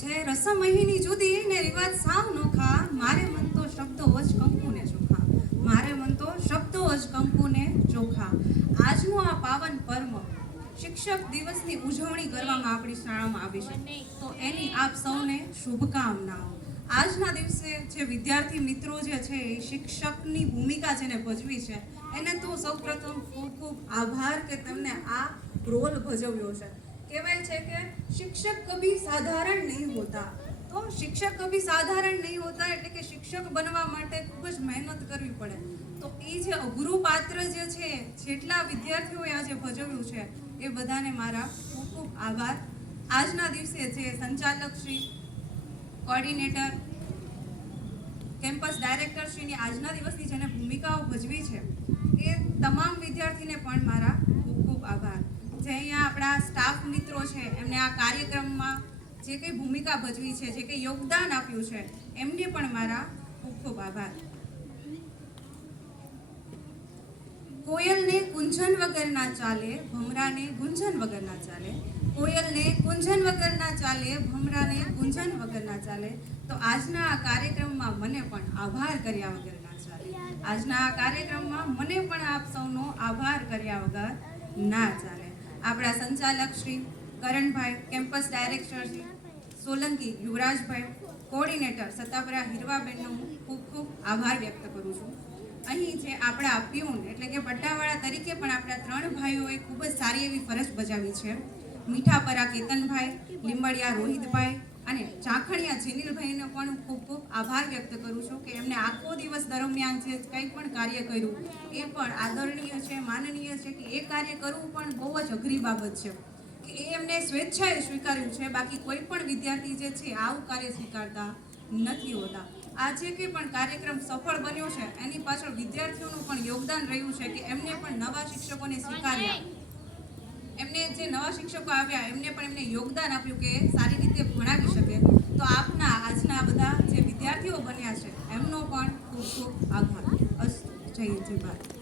છે રસમહીની જુદી ને રિવાજ સાવ નોખા, મારે મન તો શબ્દો જ કંકુને ચોખા, મારે મન તો શબ્દો જ કંકુને ચોખા. આજનું આ પાવન પર્વ શિક્ષક દિવસની ઉજવણી કરવામાં આપણી શાળામાં આવી છે, તો એની આપ સૌને શુભકામનાઓ. આજના દિવસે જે વિદ્યાર્થી મિત્રો જે છે એ શિક્ષકની ભૂમિકા જેને ભજવી છે એને તો સૌપ્રથમ ખૂબ ખૂબ આભાર કે તમને આ રોલ ભજવ્યો છે. કહેવાય છે કે શિક્ષક કભી સાધારણ નહીં હોતા, તો શિક્ષક કભી સાધારણ નહીં હોતા એટલે કે શિક્ષક બનવા માટે ખૂબ જ મહેનત કરવી પડે. તો એ જે અઘરું પાત્ર જે છે જેટલા વિદ્યાર્થીઓએ આજે ભજવ્યું છે એ બધાને મારા ખૂબ ખૂબ આભાર. આજના દિવસે જે સંચાલક શ્રી, કોર્ડિનેટર, કેમ્પસ ડાયરેક્ટર શ્રીની આજના દિવસની જેને ભૂમિકાઓ ભજવી છે એ તમામ વિદ્યાર્થીને પણ મારા ખૂબ ખૂબ આભાર. જે અહીંયા આપણા સ્ટાફ મિત્રો છે એમને આ કાર્યક્રમમાં જે કંઈ ભૂમિકા ભજવી છે, જે કંઈ યોગદાન આપ્યું છે એમને પણ મારા ખૂબ ખૂબ આભાર. કોયલને કુંજન વગર ના ચાલે, ભમરાને ગુંજન વગર ના ચાલે. કોયલને કુંજન વગર ના ચાલે, ભમરાને ગુંજન વગર ના ચાલે. તો આજના આ કાર્યક્રમમાં મને પણ આભાર કર્યા વગર ના ચાલે. આજના આ કાર્યક્રમમાં મને પણ આપ સૌનો આભાર કર્યા વગર ના ચાલે. આપણા સંચાલક શ્રી કરણભાઈ, કેમ્પસ ડાયરેક્ટર શ્રી સોલંકી યુવરાજભાઈ, કોર્ડિનેટર સતાપરા હીરવાબેનનો હું ખૂબ ખૂબ આભાર વ્યક્ત કરું છું. અહીં જે આપણા પ્યુન એટલે કે પટ્ટાવાળા તરીકે પણ આપણા 3 ભાઈઓએ ખૂબ જ સારી એવી ફરજ બજાવી છે. મીઠાપરા કેતનભાઈ, લીંબડિયા રોહિતભાઈ અને ચાખણિયા જેનિલભાઈનો પણ ખૂબ ખૂબ આભાર વ્યક્ત કરું છું કે એમને આખો દિવસ દરમિયાન જે કંઈ પણ કાર્ય કર્યું એ પણ આદરણીય છે, માનનીય છે કે એ કાર્ય કરવું પણ બહુ જ અઘરી બાબત છે કે એ એમને સ્વેચ્છાએ સ્વીકાર્યું છે. બાકી કોઈ પણ વિદ્યાર્થી જે છે આવું કાર્ય સ્વીકારતા નથી હોતા. આ જે કંઈ પણ કાર્યક્રમ સફળ બન્યો છે એની પાછળ વિદ્યાર્થીઓનું પણ યોગદાન રહ્યું છે કે એમને પણ નવા શિક્ષકોને સ્વીકાર્યા, એમને જે નવા શિક્ષકો આવ્યા એમને પણ એમને યોગદાન આપ્યું કે સારી રીતે ભણાવી શકે. તો આપના આજના બધા જે વિદ્યાર્થીઓ બન્યા છે એમનો પણ ખૂબ ખૂબ આભાર. અસ્તુ. જય હિન્દ, જય ભારત.